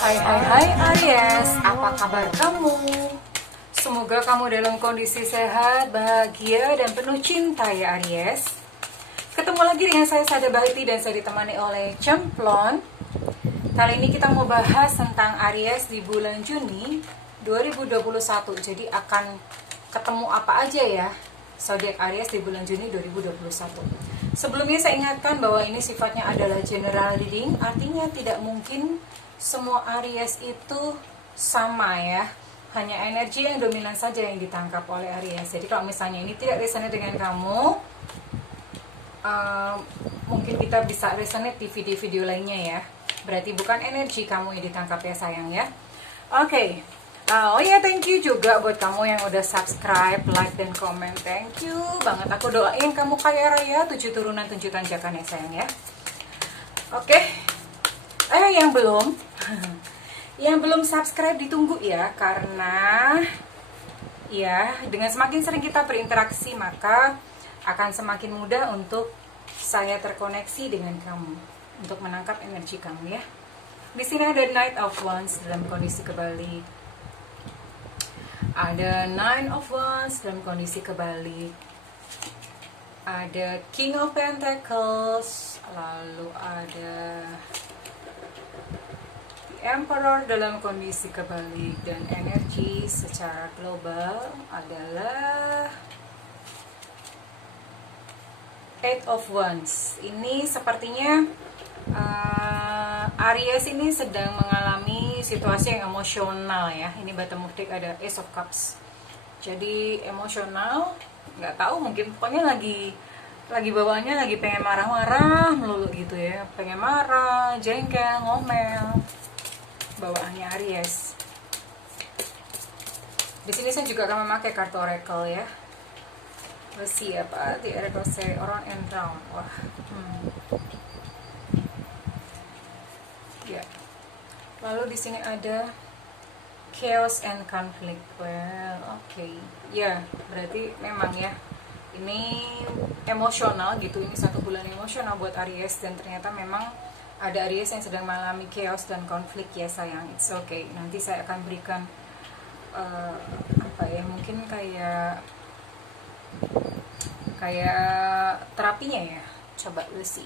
Hai hai hai Aries, apa kabar kamu? Semoga kamu dalam kondisi sehat, bahagia, dan penuh cinta ya Aries. Ketemu lagi dengan saya Sada Bahiti dan saya ditemani oleh Cemplon. Kali ini kita mau bahas tentang Aries di bulan Juni 2021. Jadi akan ketemu apa aja ya zodiak Aries di bulan Juni 2021. Sebelumnya saya ingatkan bahwa ini sifatnya adalah general reading, artinya tidak mungkin semua Aries itu sama ya. Hanya energi yang dominan saja yang ditangkap oleh Aries. Jadi kalau misalnya ini tidak resonate dengan kamu, mungkin kita bisa resonate di video-video lainnya ya. Berarti bukan energi kamu yang ditangkap ya sayang ya. Oke. Oh ya, thank you juga buat kamu yang udah subscribe, like, dan komen. Thank you banget. Aku doain kamu kaya raya, 7 turunan 7 tanjakan ya sayang ya. Oke. Yang belum yang belum subscribe ditunggu ya, karena ya dengan semakin sering kita berinteraksi maka akan semakin mudah untuk saya terkoneksi dengan kamu untuk menangkap energi kamu ya. Di sini ada Knight of Wands dalam kondisi kebalik. Ada Nine of Wands dalam kondisi kebalik. Ada King of Pentacles, lalu ada Emperor dalam kondisi kebalik, dan energi secara global adalah Eight of Wands. Ini sepertinya Aries ini sedang mengalami situasi yang emosional ya. Ini bottom of deck ada Ace of Cups. Jadi emosional, nggak tahu, mungkin pokoknya lagi bawaannya lagi pengen marah-marah melulu gitu ya. Pengen marah, jengkel, ngomel. Bawaannya Aries. Di sini saya juga akan memakai kartu oracle ya. Let's see apa the oracle say around and round. Wah. Ya. Lalu di sini ada chaos and conflict. Well, okay. Ya, berarti memang ya. Ini emosional gitu. Ini satu bulan emosional buat Aries, dan ternyata memang ada Aries yang sedang mengalami chaos dan konflik ya sayang. It's okay. Nanti saya akan berikan mungkin kayak terapinya ya. Coba let's see.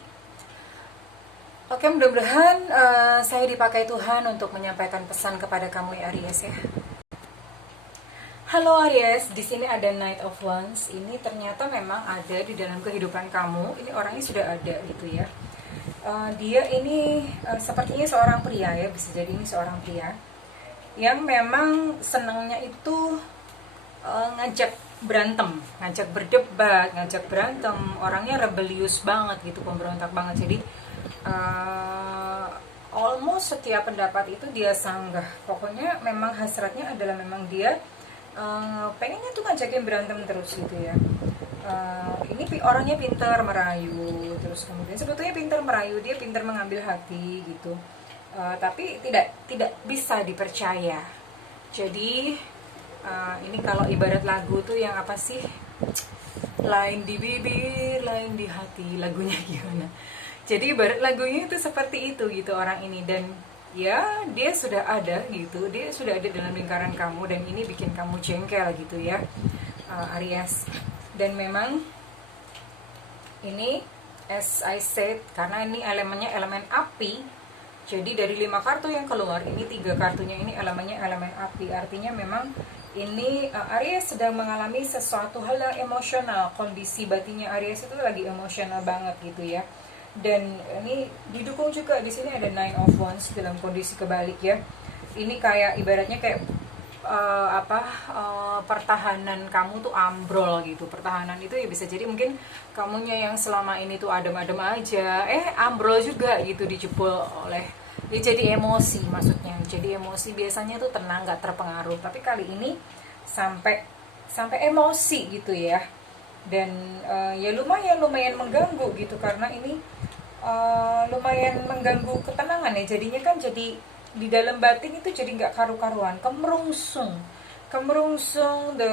Oke, mudah-mudahan saya dipakai Tuhan untuk menyampaikan pesan kepada kamu ya Aries ya. Halo Aries, di sini ada Knight of Wands. Ini ternyata memang ada di dalam kehidupan kamu. Ini orangnya sudah ada gitu ya. Dia ini sepertinya seorang pria ya, bisa jadi ini seorang pria yang memang senangnya itu ngajak berantem, ngajak berdebat, ngajak berantem. Orangnya rebellious banget gitu, pemberontak banget. Jadi almost setiap pendapat itu dia sanggah. Pokoknya memang hasratnya adalah memang dia pengennya tuh ngajakin berantem terus gitu ya. Ini orangnya pintar merayu, terus kemudian sebetulnya pintar merayu, dia pintar mengambil hati gitu, tapi tidak bisa dipercaya. Jadi ini kalau ibarat lagu tuh yang apa sih, lain di bibir lain di hati, lagunya gimana. Jadi ibarat lagunya itu seperti itu gitu orang ini, dan ya dia sudah ada gitu, dia sudah ada dalam lingkaran kamu, dan ini bikin kamu jengkel gitu ya Aries. Dan memang ini as I said, karena ini elemennya elemen api, jadi dari 5 kartu yang keluar, ini 3 kartunya ini elemennya elemen api. Artinya memang ini Aries sedang mengalami sesuatu hal yang emosional. Kondisi batinnya Aries itu lagi emosional banget gitu ya. Dan ini didukung juga di sini ada Nine of Wands dalam kondisi kebalik ya. Ini kayak ibaratnya kayak pertahanan kamu tuh ambrol gitu. Pertahanan itu ya bisa jadi mungkin kamunya yang selama ini tuh adem-adem aja, ambrol juga gitu, dijebol oleh dia, jadi emosi maksudnya. Jadi emosi biasanya tuh tenang, nggak terpengaruh, tapi kali ini sampai emosi gitu ya. Dan ya lumayan mengganggu gitu, karena ini lumayan mengganggu ketenangan ya. Jadinya kan jadi di dalam batin itu jadi nggak karu-karuan, kemerungsung.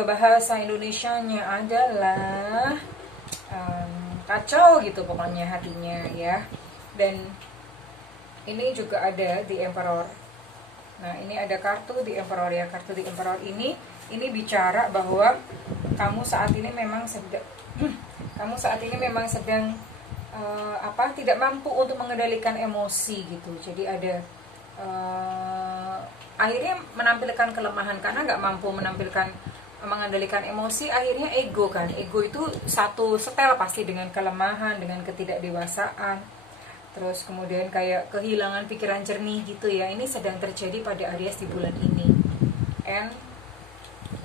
Bahasa Indonesianya adalah kacau gitu pokoknya hatinya ya. Dan ini juga ada di Emperor. Nah, ini ada kartu di Emperor ya. Kartu di Emperor ini bicara bahwa kamu saat ini memang sedang tidak mampu untuk mengendalikan emosi gitu. Jadi ada akhirnya menampilkan kelemahan karena nggak mampu mengendalikan emosi, akhirnya ego kan. Ego itu satu setel pasti dengan kelemahan, dengan ketidakdewasaan. Terus kemudian kayak kehilangan pikiran jernih gitu ya. Ini sedang terjadi pada Aries di bulan ini. And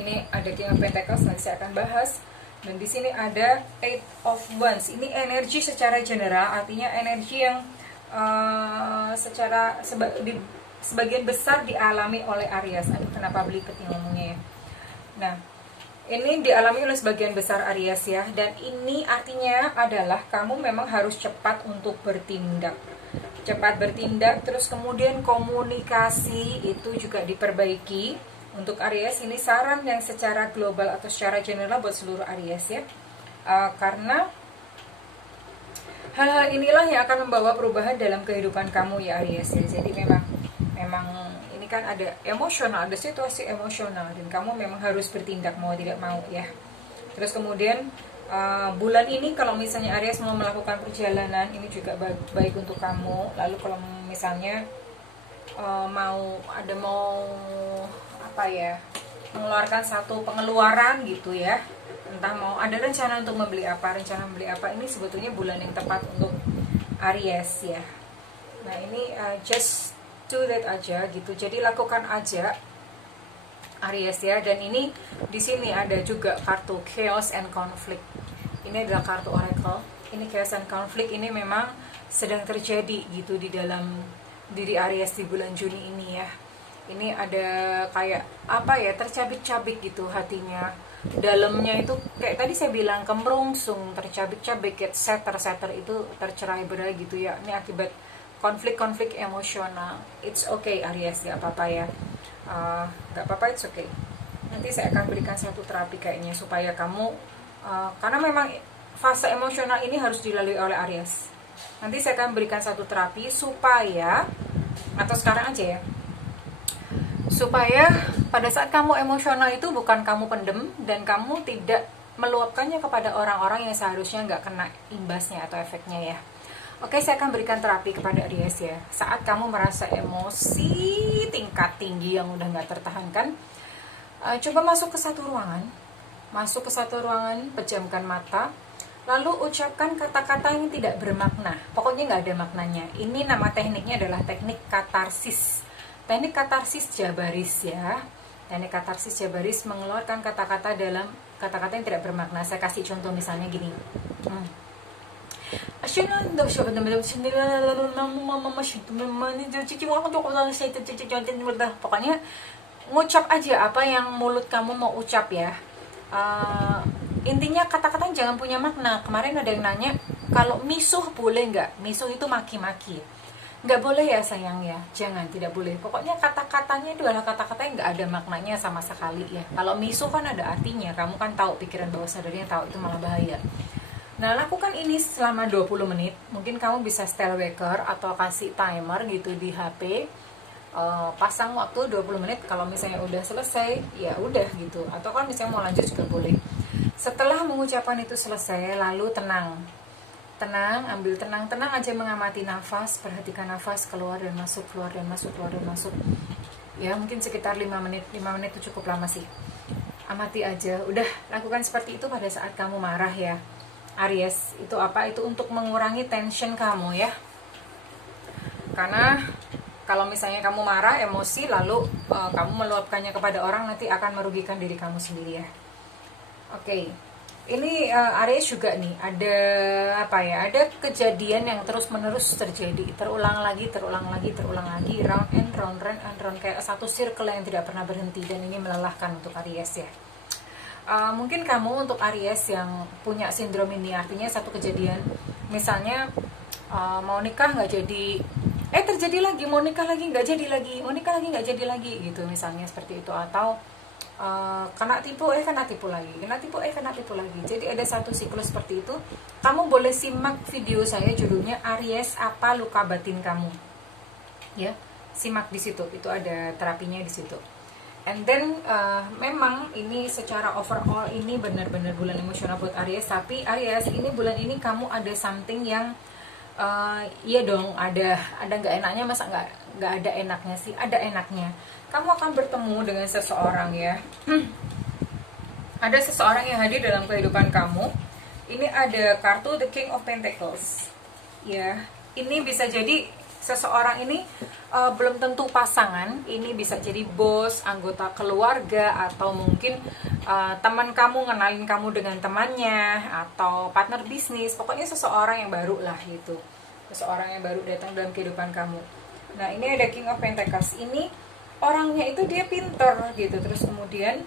ini ada King of Pentacles, nanti saya akan bahas. Dan di sini ada Eight of Wands. Ini energi secara general, artinya energi yang sebagian besar dialami oleh Aries. Aduh, kenapa beli peti ngomongnya ya. Nah, ini dialami oleh sebagian besar Aries ya. Dan ini artinya adalah kamu memang harus cepat untuk bertindak. Cepat bertindak, terus kemudian komunikasi itu juga diperbaiki. Untuk Aries ini saran yang secara global atau secara general buat seluruh Aries ya. Karena hal-hal inilah yang akan membawa perubahan dalam kehidupan kamu ya Aries ya. Jadi memang ini kan ada emosional, ada situasi emosional, dan kamu memang harus bertindak mau tidak mau ya. Terus kemudian bulan ini kalau misalnya Aries mau melakukan perjalanan, ini juga baik untuk kamu. Lalu kalau misalnya mau mengeluarkan satu pengeluaran gitu ya, entah mau ada rencana untuk membeli apa, ini sebetulnya bulan yang tepat untuk Aries ya. Nah, ini just do that aja gitu, jadi lakukan aja Aries ya. Dan ini di sini ada juga kartu Chaos and Conflict. Ini adalah kartu Oracle. Ini Chaos and Conflict ini memang sedang terjadi gitu di dalam diri Aries di bulan Juni ini ya. Ini ada kayak tercabik-cabik gitu hatinya. Dalamnya itu kayak tadi saya bilang kemerungsung, tercabik-cabik, kayak seter itu tercerai-berai gitu ya. Ini akibat konflik-konflik emosional. It's okay Aries, gak apa-apa ya. Gak apa-apa, it's okay. Nanti saya akan berikan satu terapi kayaknya supaya kamu karena memang fase emosional ini harus dilalui oleh Aries. Nanti saya akan berikan satu terapi supaya, atau sekarang aja ya, supaya pada saat kamu emosional itu bukan kamu pendem dan kamu tidak meluapkannya kepada orang-orang yang seharusnya nggak kena imbasnya atau efeknya ya. Oke, saya akan berikan terapi kepada Aries ya. Saat kamu merasa emosi tingkat tinggi yang udah nggak tertahankan, coba masuk ke satu ruangan, pejamkan mata, lalu ucapkan kata-kata yang tidak bermakna. Pokoknya nggak ada maknanya. Ini nama tekniknya adalah teknik katarsis. Teknik katarsis Jabaris ya. Teknik katarsis Jabaris mengeluarkan kata-kata dalam kata-kata yang tidak bermakna. Saya kasih contoh misalnya gini. Pokoknya ngucap aja apa yang mulut kamu mau ucap ya. Intinya kata-katanya jangan punya makna. Kemarin ada yang nanya, kalau misuh boleh nggak? Misuh itu maki-maki. Nggak boleh ya sayang ya, jangan, tidak boleh. Pokoknya kata-katanya itu adalah kata-kata yang nggak ada maknanya sama sekali ya. Kalau misuh kan ada artinya, kamu kan tahu, pikiran bawah sadarnya tahu itu malah bahaya. Nah, lakukan ini selama 20 menit. Mungkin kamu bisa setel waker atau kasih timer gitu di HP. Pasang waktu 20 menit, kalau misalnya udah selesai, ya udah gitu. Atau kalau misalnya mau lanjut juga boleh. Setelah mengucapkan itu selesai, lalu tenang, ambil tenang aja, mengamati nafas, perhatikan nafas keluar dan masuk, keluar dan masuk, keluar dan masuk. Ya, mungkin sekitar 5 menit itu cukup lama sih. Amati aja, udah lakukan seperti itu pada saat kamu marah ya. Aries, itu apa? Itu untuk mengurangi tension kamu ya. Karena kalau misalnya kamu marah, emosi, lalu kamu meluapkannya kepada orang, nanti akan merugikan diri kamu sendiri ya. Oke. Ini Aries juga nih, ada kejadian yang terus-menerus terjadi, terulang lagi, round and round, kayak satu circle yang tidak pernah berhenti, dan ini melelahkan untuk Aries ya. Mungkin kamu untuk Aries yang punya sindrom ini, artinya satu kejadian, misalnya mau nikah nggak jadi, terjadi lagi, mau nikah lagi nggak jadi lagi, gitu misalnya seperti itu, atau kena tipu lagi. Jadi ada satu siklus seperti itu. Kamu boleh simak video saya, judulnya Aries apa luka batin kamu ya. simak di situ, itu ada terapinya di situ. And then memang ini secara overall ini benar-benar bulan emosional buat Aries. Tapi Aries, ini bulan ini kamu ada something yang iya dong, ada nggak enaknya, masa nggak ada enaknya sih? Ada enaknya. Kamu akan bertemu dengan seseorang ya. Ada seseorang yang hadir dalam kehidupan kamu. Ini ada kartu The King of Pentacles. Ya, ini bisa jadi seseorang ini belum tentu pasangan, ini bisa jadi bos, anggota keluarga, atau mungkin teman kamu ngenalin kamu dengan temannya, atau partner bisnis. Pokoknya seseorang yang baru lah gitu, seseorang yang baru datang dalam kehidupan kamu. Nah, ini ada King of Pentacles. Ini orangnya itu dia pinter gitu, terus kemudian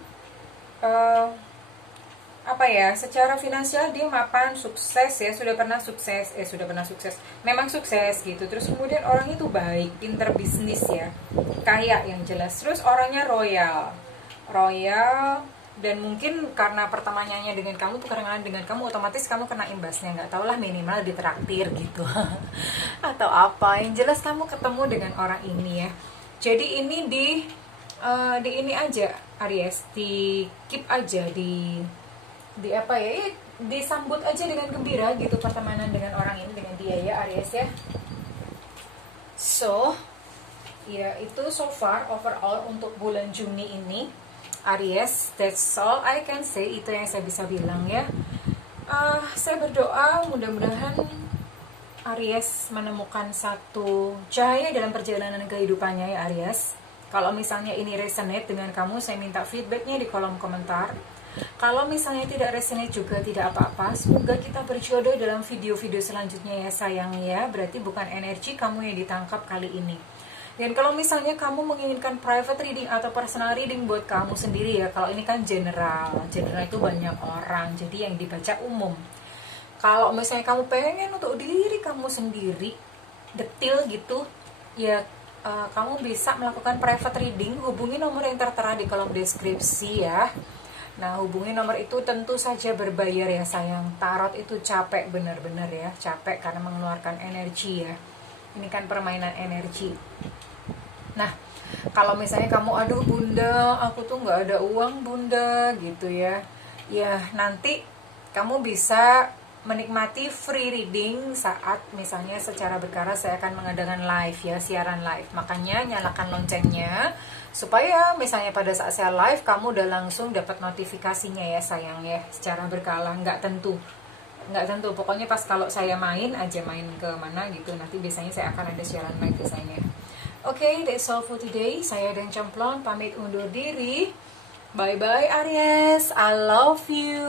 apa ya, secara finansial dia mapan, sukses ya, sudah pernah sukses, memang sukses gitu. Terus kemudian orang itu baik, pinter bisnis ya, kaya yang jelas. Terus orangnya royal, dan mungkin karena pertemanannya dengan kamu, perkenalan dengan kamu, otomatis kamu kena imbasnya, nggak tau lah, minimal ditraktir gitu atau apa, yang jelas kamu ketemu dengan orang ini ya. Jadi ini di ini aja Aries, di keep aja, di apa ya, disambut aja dengan gembira gitu pertemanan dengan orang ini, dengan dia ya Aries ya. So ya, itu so far overall untuk bulan Juni ini Aries. That's all I can say, itu yang saya bisa bilang ya. Saya berdoa mudah-mudahan Aries menemukan satu cahaya dalam perjalanan kehidupannya ya Aries. Kalau misalnya ini resonate dengan kamu, saya minta feedbacknya di kolom komentar. Kalau misalnya tidak resonate juga tidak apa-apa. Semoga kita berjodoh dalam video-video selanjutnya ya sayang ya. Berarti bukan energi kamu yang ditangkap kali ini. Dan kalau misalnya kamu menginginkan private reading atau personal reading buat kamu sendiri ya, kalau ini kan general itu banyak orang, jadi yang dibaca umum. Kalau misalnya kamu pengen untuk diri kamu sendiri, detail gitu ya, kamu bisa melakukan private reading. Hubungi nomor yang tertera di kolom deskripsi ya. Nah, hubungi nomor itu, tentu saja berbayar ya sayang. Tarot itu capek, bener-bener ya, capek karena mengeluarkan energi ya. Ini kan permainan energi. Nah, kalau misalnya kamu, aduh bunda, aku tuh nggak ada uang bunda gitu ya, ya nanti kamu bisa menikmati free reading saat misalnya secara berkala saya akan mengadakan live ya, siaran live. Makanya nyalakan loncengnya supaya misalnya pada saat saya live kamu udah langsung dapat notifikasinya ya sayang ya, secara berkala. Nggak tentu, pokoknya pas kalau saya main aja, main ke mana gitu, nanti biasanya saya akan ada siaran live biasanya. Oke, that's all for today. Saya Dan Cemplon pamit undur diri. Bye bye Aries, I love you.